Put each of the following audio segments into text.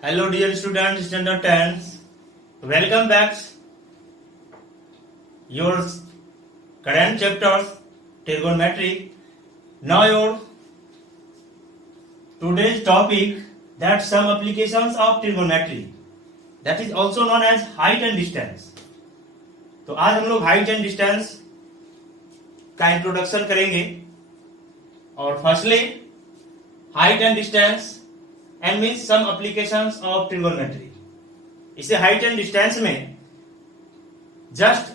Hello dear students, standard 10. Welcome back. Your current chapters, trigonometry. Now your today's topic, that some applications of trigonometry, that is also known as height and distance. तो आज हम लोग height and distance का introduction करेंगे और firstly height and distance and means some applications of trigonometry. इसे height and distance में just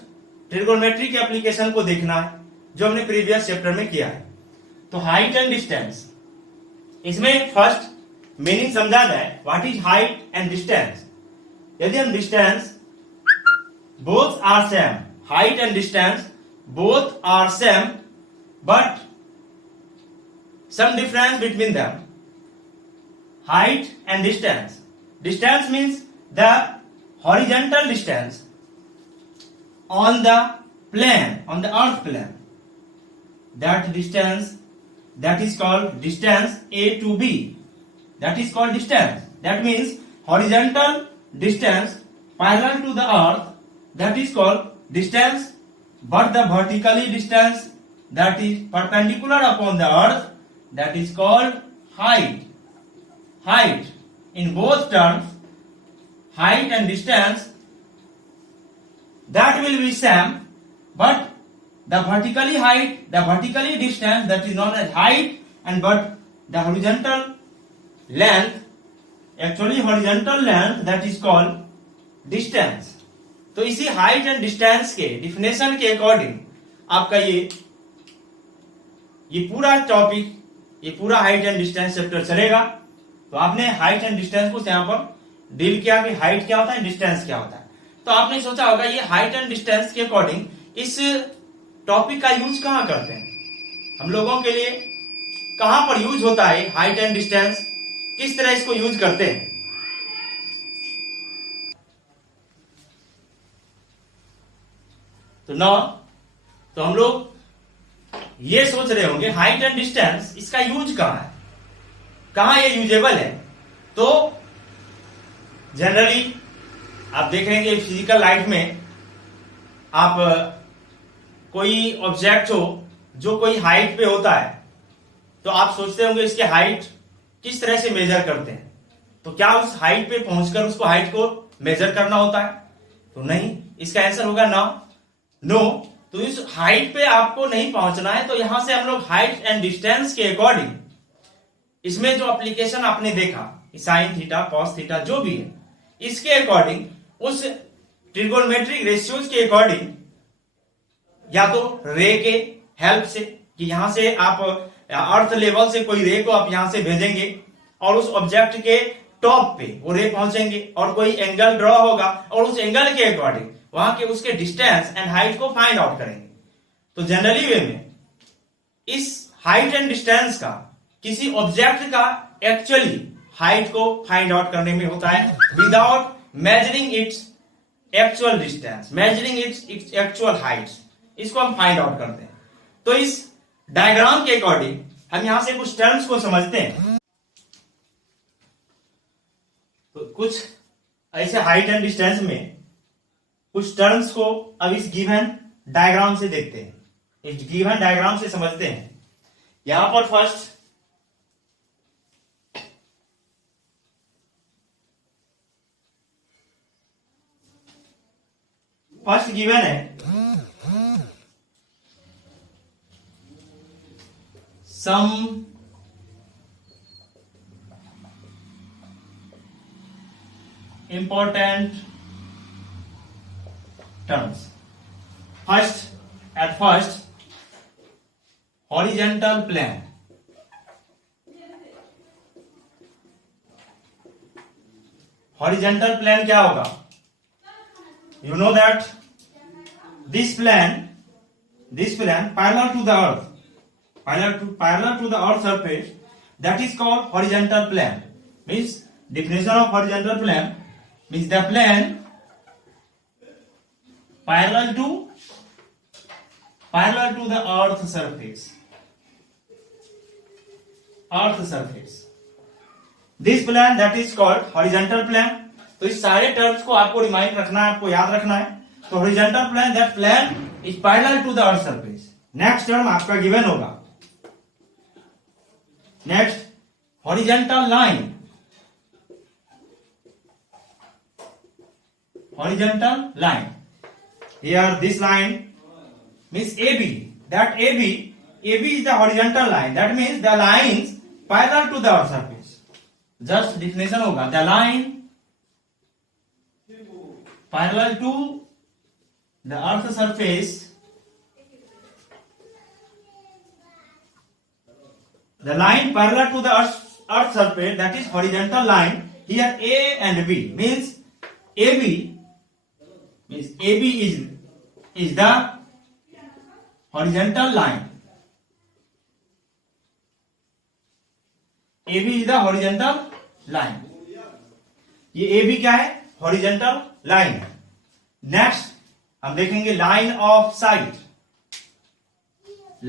trigonometry के एप्लीकेशन को देखना है जो हमने प्रीवियस चैप्टर में किया है. तो हाइट एंड डिस्टेंस, इसमें फर्स्ट मीनिंग समझा जाए what is height and distance. यदि हम distance both are same, height and distance both are same, but some difference between them. Height and distance. Distance means the horizontal distance on the plane, on the earth plane. That distance, that is called distance A to B. That is called distance. That means horizontal distance parallel to the earth, that is called distance, but the vertically distance that is perpendicular upon the earth, that is called height. Height, in both terms, height and distance, that will be same, but the vertically height, the vertically distance, that is known as height, and but the horizontal length, actually horizontal length, that is called distance. तो इसी height and distance के definition के according आपका ये पूरा topic, ये पूरा height and distance chapter चलेगा. तो आपने हाइट एंड डिस्टेंस को यहाँ पर डील किया कि हाइट क्या होता है, डिस्टेंस क्या होता है. तो आपने सोचा होगा ये हाइट एंड डिस्टेंस के अकॉर्डिंग इस टॉपिक का यूज कहाँ करते हैं, हम लोगों के लिए कहां पर यूज होता है हाइट एंड डिस्टेंस, किस तरह इसको यूज करते हैं. तो नौ, तो हम लोग ये सोच रहे होंगे हाइट एंड डिस्टेंस इसका यूज कहां है, कहां ये यूजेबल है. तो जनरली आप देख रहे हैं फिजिकल लाइफ में आप कोई ऑब्जेक्ट हो जो कोई हाइट पे होता है तो आप सोचते होंगे इसके हाइट किस तरह से मेजर करते हैं. तो क्या उस हाइट पे पहुंचकर उसको हाइट को मेजर करना होता है, तो नहीं. इसका आंसर होगा नो. तो इस हाइट पे आपको नहीं पहुंचना है. तो यहां से हम लोग हाइट एंड डिस्टेंस के अकॉर्डिंग इसमें जो एप्लीकेशन आपने देखा साइन थीटा कॉस थीटा जो भी है, इसके अकॉर्डिंग उस ट्रिगोनोमेट्रिक रेशियोज के अकॉर्डिंग या तो रे के हेल्प से कि यहां से आप अर्थ लेवल से कोई रे को आप यहां से भेजेंगे और उस ऑब्जेक्ट के टॉप पे वो रे पहुंचेंगे और कोई एंगल ड्रॉ होगा और उस एंगल के अकॉर्डिंग वहां के उसके डिस्टेंस एंड हाइट को फाइंड आउट करेंगे. तो जनरली वे में इस हाइट एंड डिस्टेंस का किसी ऑब्जेक्ट का एक्चुअली हाइट को फाइंड आउट करने में होता है without measuring its actual distance, measuring its actual height, इसको हम फाइंड आउट करते हैं. तो इस डायग्राम के अकॉर्डिंग हम यहां से कुछ टर्म्स को समझते हैं. तो कुछ ऐसे हाइट एंड डिस्टेंस में कुछ टर्म्स को अब इस गिवन डायग्राम से देखते हैं, इस गिवन डायग्राम से समझते हैं. यहां पर फर्स्ट गिवन है सम important terms. At first, horizontal plane. Horizontal plane क्या होगा? You know that this plane parallel to the earth, parallel to the earth surface, that is called horizontal plane. Means definition of horizontal plane means the plane parallel to the earth surface. This plane that is called horizontal plane. तो इस सारे terms को आपको remind रखना है, आपको याद रखना है। तो horizontal plane, that plane is parallel to the earth surface. Next term आपका गिवन होगा। Next, horizontal line. Horizontal line. Here this line means AB. That AB is the horizontal line. That means the lines parallel to the earth surface. Just definition होगा, the line parallel to the earth surface. The line parallel to the earth surface, that is horizontal line. Here A and B means AB is the horizontal line. AB is the horizontal line. ये AB क्या है? horizontal line है। Next हम देखेंगे line of site.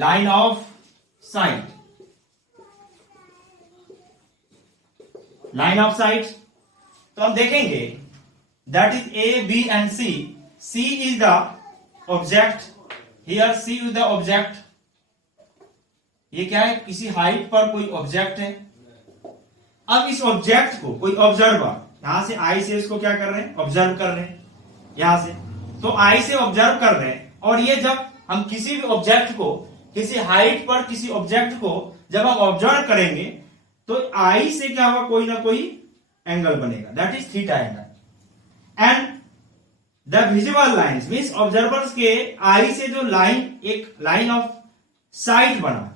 Line of site, line of site तो हम देखेंगे that is A, B and C. C is the object. Here C is the object. ये क्या है? किसी हाइट पर कोई ऑब्जेक्ट है। अब इस ऑब्जेक्ट को कोई ऑब्जर्वर यहां से आई से इसको क्या कर रहे हैं? ऑब्जर्व कर रहे हैं यहां से। तो आई से ऑब्जर्व कर रहे हैं, और ये जब हम किसी भी ऑब्जेक्ट को, किसी हाइट पर किसी ऑब्जेक्ट को जब हम ऑब्जर्व करेंगे तो आई से क्या होगा? कोई ना कोई एंगल बनेगा, that is theta angle. And the visible lines means observers के आई से जो लाइन, एक लाइन ऑफ साइट बना,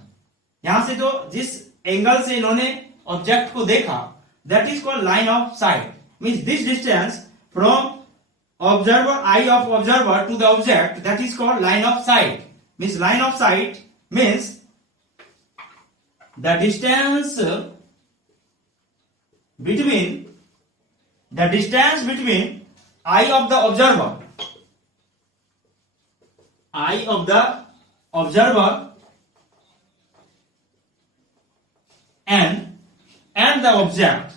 यहां से जो जिस एंगल से इन्होंने ऑब्जेक्ट को देखा, that is called line of sight. Means this distance from observer, eye of observer to the object, that is called line of sight. Means line of sight means the distance between eye of the observer and the object.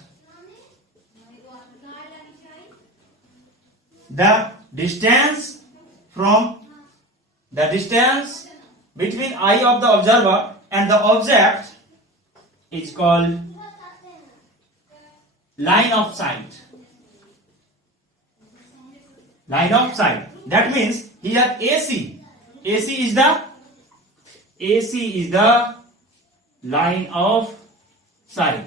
The distance between eye of the observer and the object is called line of sight. Line of sight. That means here AC is the line of sight.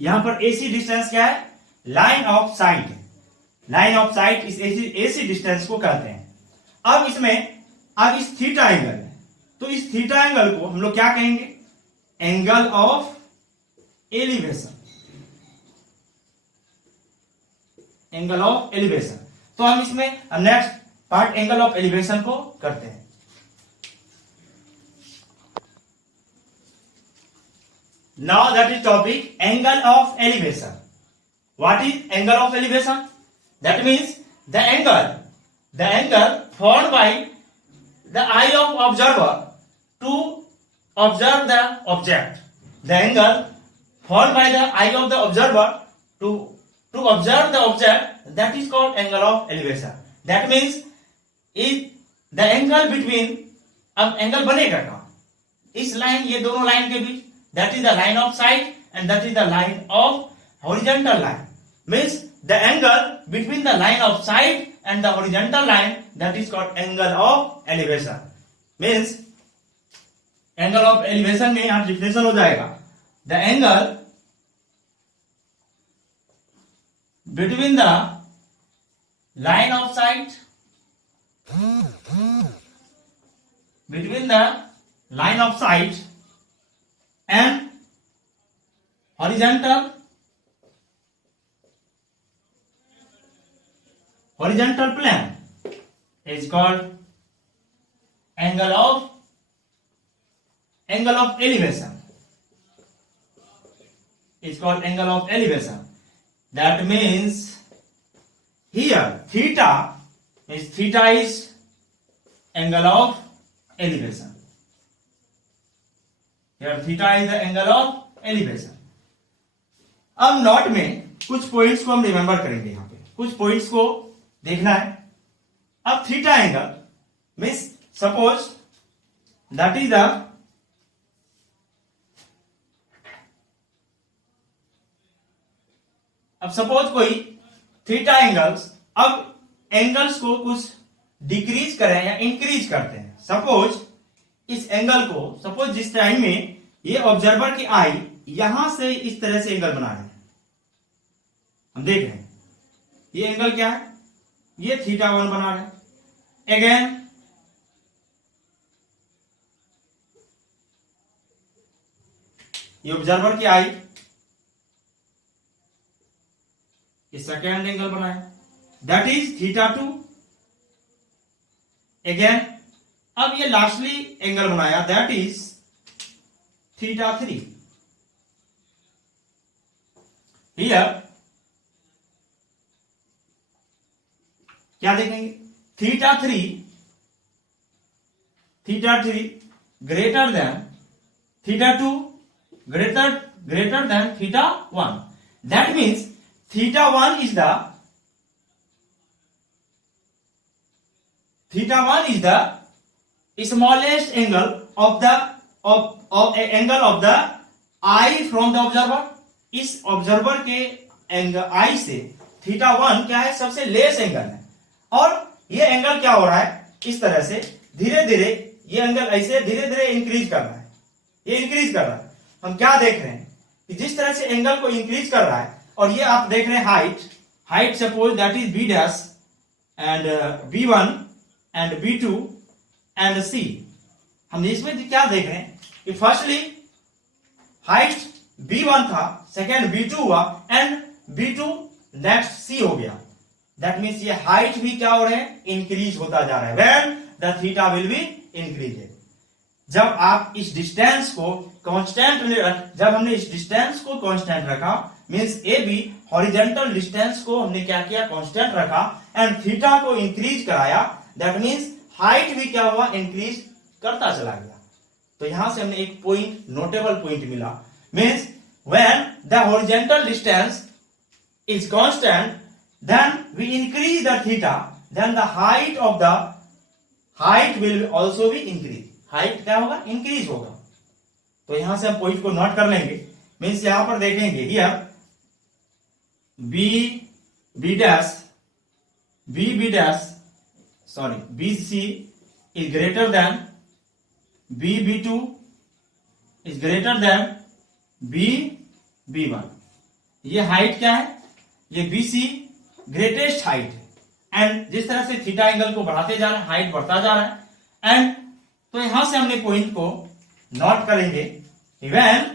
यहां पर AC distance क्या है? Line of site. Line of site इस AC distance को कहते हैं। अब इसमें अब इस थीटा एंगल है, तो इस थीटा एंगल को हम लोग क्या कहेंगे? Angle of elevation. Angle of elevation. तो हम इसमें next part angle of elevation को करते हैं। Now that is topic angle of elevation. What is angle of elevation? That means the angle formed by the eye of observer to observe the object. The angle formed by the eye of the observer to observe the object, that is called angle of elevation. That means the angle between, अब angle बनेगा कहां? इस line, ये दोनों line के बीच, that is the line of sight and that is the line of horizontal line. Means the angle between the line of sight and the horizontal line, that is called angle of elevation. Means angle of elevation में यहां definition हो जाएगा, the angle between the line of sight and horizontal plane is called angle of elevation. Is called angle of elevation. That means here theta is angle of elevation. Here theta is the angle of elevation. अब note में कुछ points को हम remember करेंगे, यहां पे कुछ points को देखना है. अब theta angle means suppose that is the अब सपोज कोई थीटा एंगल्स, अब एंगल्स को कुछ डिक्रीज करें या इंक्रीज करते हैं. सपोज इस एंगल को, सपोज जिस टाइम में ये ऑब्जर्वर की आई यहां से इस तरह से एंगल बना रहे हैं, हम देख रहे हैं ये एंगल क्या है, ये थीटा 1 बना रहे हैं. अगेन ये ऑब्जर्वर की आई ये सेकेंड एंगल बनाया, दैट इज थीटा 2. अगेन अब ये लास्टली एंगल बनाया, दैट इज थीटा 3. हियर क्या देखेंगे, theta 3 greater than theta 2 greater than theta 1. That means theta 1 is the smallest angle of the angle of the eye from the observer. इस observer के angle आई से theta 1 क्या है, सबसे less angle है. और ये एंगल क्या हो रहा है, इस तरह से धीरे धीरे ये एंगल ऐसे धीरे धीरे इंक्रीज कर रहा है, ये इंक्रीज कर रहा है. हम क्या देख रहे हैं कि जिस तरह से एंगल को इंक्रीज कर रहा है, और ये आप देख रहे हैं height suppose that is B dash and b1 and b2 and c. हम इसमें क्या देख रहे हैं कि फर्स्टली हाइट b1 था, सेकेंड b2 हुआ एंड b2 नेक्स्ट c हो गया. दैट मीन्स ये हाइट भी क्या हो रहे हैं, इंक्रीज होता जा रहा है. When the theta will be increased. जब आप इस डिस्टेंस को कांस्टेंट में जब हमने इस डिस्टेंस को कांस्टेंट रखा, means A B horizontal distance को हमने क्या किया, कांस्टेंट रखा एंड थीटा को इंक्रीज कराया, दैट मींस हाइट भी क्या हुआ, इंक्रीज करता चला गया. तो यहां से हमने एक पॉइंट, नोटेबल पॉइंट मिला. Means when the horizontal distance is constant then we increase the theta, then the height will also be increase. Height क्या होगा, इंक्रीज होगा. तो यहां से हम पॉइंट को नोट कर लेंगे. मीन्स यहां पर देखेंगे here B C is greater than B2 is greater than B1. ये हाइट क्या है, ये BC ग्रेटेस्ट हाइट है. एंड जिस तरह से थीटा एंगल को बढ़ाते जा रहे हैं, हाइट बढ़ता जा रहा है. एंड तो यहां से हमने पॉइंट को नोट करेंगे. व्हेन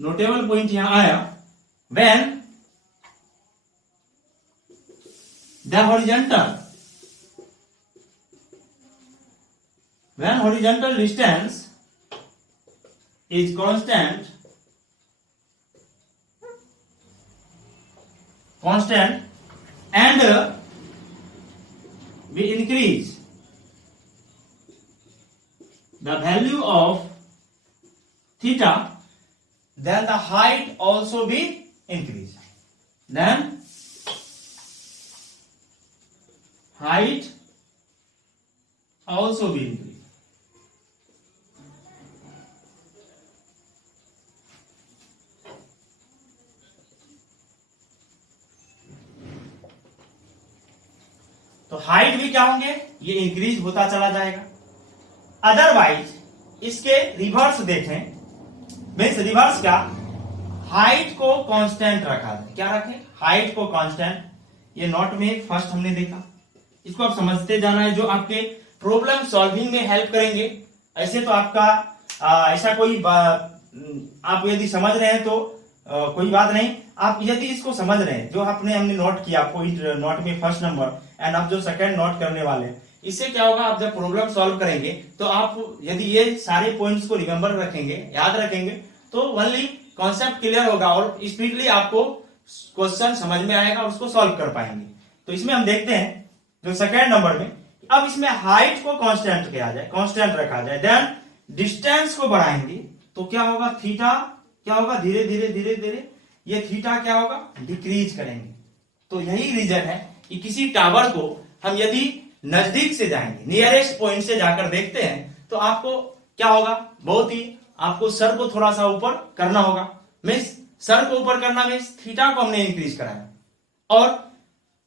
नोटेबल पॉइंट यहां आया, when the horizontal distance is constant and we increase the value of theta, then the height also be increased. Then height also be increased. तो हाइट भी क्या होंगे, ये इंक्रीज होता चला जाएगा. अदरवाइज इसके रिवर्स देखें, मीन्स रिवर्स क्या, हाइट को कांस्टेंट रखा जाए. क्या रखें, हाइट को कांस्टेंट. ये नोट में फर्स्ट हमने देखा, इसको आप समझते जाना है, जो आपके प्रॉब्लम सॉल्विंग में हेल्प करेंगे. ऐसे तो आपका ऐसा कोई आप यदि समझ रहे हैं तो कोई बात नहीं. आप यदि इसको समझ रहे हैं, जो हमने नोट किया पॉइंट नोट में फर्स्ट नंबर, एंड आप जो सेकंड नोट करने वाले हैं, इससे क्या होगा, आप जब प्रॉब्लम सॉल्व करेंगे तो आप यदि ये सारे पॉइंट्स को रिमेंबर रखेंगे, याद रखेंगे, तो ओनली कॉन्सेप्ट क्लियर होगा और स्पीडली आपको क्वेश्चन समझ में आएगा और उसको सॉल्व कर पाएंगे. तो इसमें हम देखते हैं जो सेकेंड नंबर में, अब इसमें हाइट को कांस्टेंट किया जाए, कांस्टेंट रखा जाए, देन डिस्टेंस को बढ़ाएंगे तो क्या होगा, थीटा क्या होगा, धीरे धीरे धीरे धीरे ये थीटा क्या होगा, डिक्रीज करेंगे। तो यही रीजन है कि किसी टावर को हम यदि नजदीक से जाएंगे, नियरेस्ट पॉइंट से जाकर देखते हैं, तो आपको क्या होगा, बहुत ही आपको सर को थोड़ा सा ऊपर करना होगा। मीन्स सर को ऊपर करना मीन्स थीटा को हमने इंक्रीज कराया। और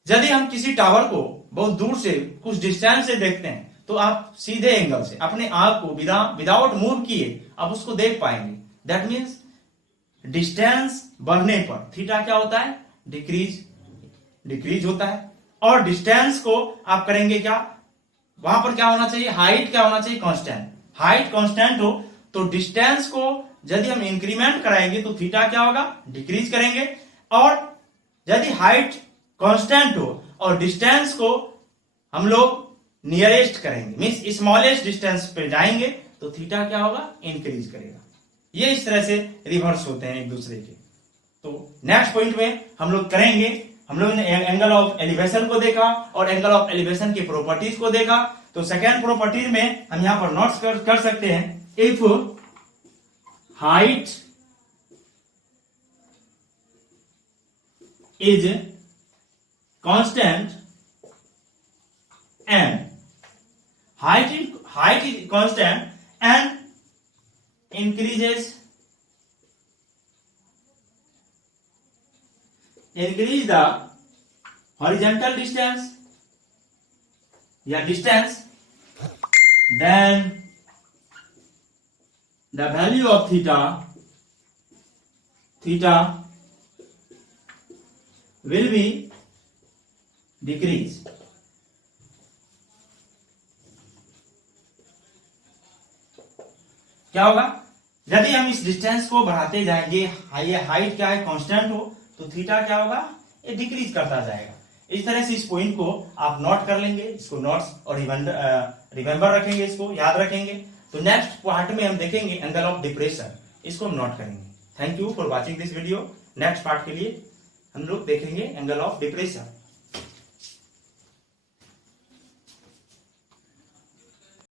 यदि हम किसी टावर को बहुत दूर से कुछ डिस्टेंस से देखते हैं तो आप सीधे एंगल से अपने आंख को विदाउट मूव किए आप उसको देख पाएंगे। दैट मीन्स डिस्टेंस बढ़ने पर थीटा क्या होता है, डिक्रीज होता है। और डिस्टेंस को आप करेंगे क्या, वहां पर क्या होना चाहिए, हाइट क्या होना चाहिए, कांस्टेंट। हाइट कांस्टेंट हो तो डिस्टेंस को यदि हम इंक्रीमेंट कराएंगे तो थीटा क्या होगा, डिक्रीज करेंगे। और यदि हाइट कांस्टेंट हो और डिस्टेंस को हम लोग नियरेस्ट करेंगे, मीन्स स्मॉलेस्ट डिस्टेंस पे जाएंगे, तो थीटा क्या होगा, इंक्रीज करेगा। ये इस तरह से रिवर्स होते हैं एक दूसरे के। तो नेक्स्ट पॉइंट में हम लोग करेंगे, हम लोग ने एंगल ऑफ एलिवेशन को देखा और एंगल ऑफ एलिवेशन की प्रॉपर्टीज को देखा। तो सेकेंड प्रॉपर्टीज में हम यहां पर नोट्स कर सकते हैं, if height is constant and height is constant and increase the horizontal distance या distance, then the value of theta will be decrease। क्या होगा, यदि हम इस डिस्टेंस को बढ़ाते जाएंगे, ये हाइट क्या है, कांस्टेंट हो, तो थीटा क्या होगा, ये डिक्रीज करता जाएगा। इस तरह से इस पॉइंट को आप नोट कर लेंगे, इसको नोट्स और रिमेंबर रखेंगे, इसको याद रखेंगे। तो नेक्स्ट पार्ट में हम देखेंगे एंगल ऑफ डिप्रेशन, इसको हम नोट करेंगे। Thank you for watching this video. Next part के लिए हम लोग देखेंगे एंगल ऑफ डिप्रेशन।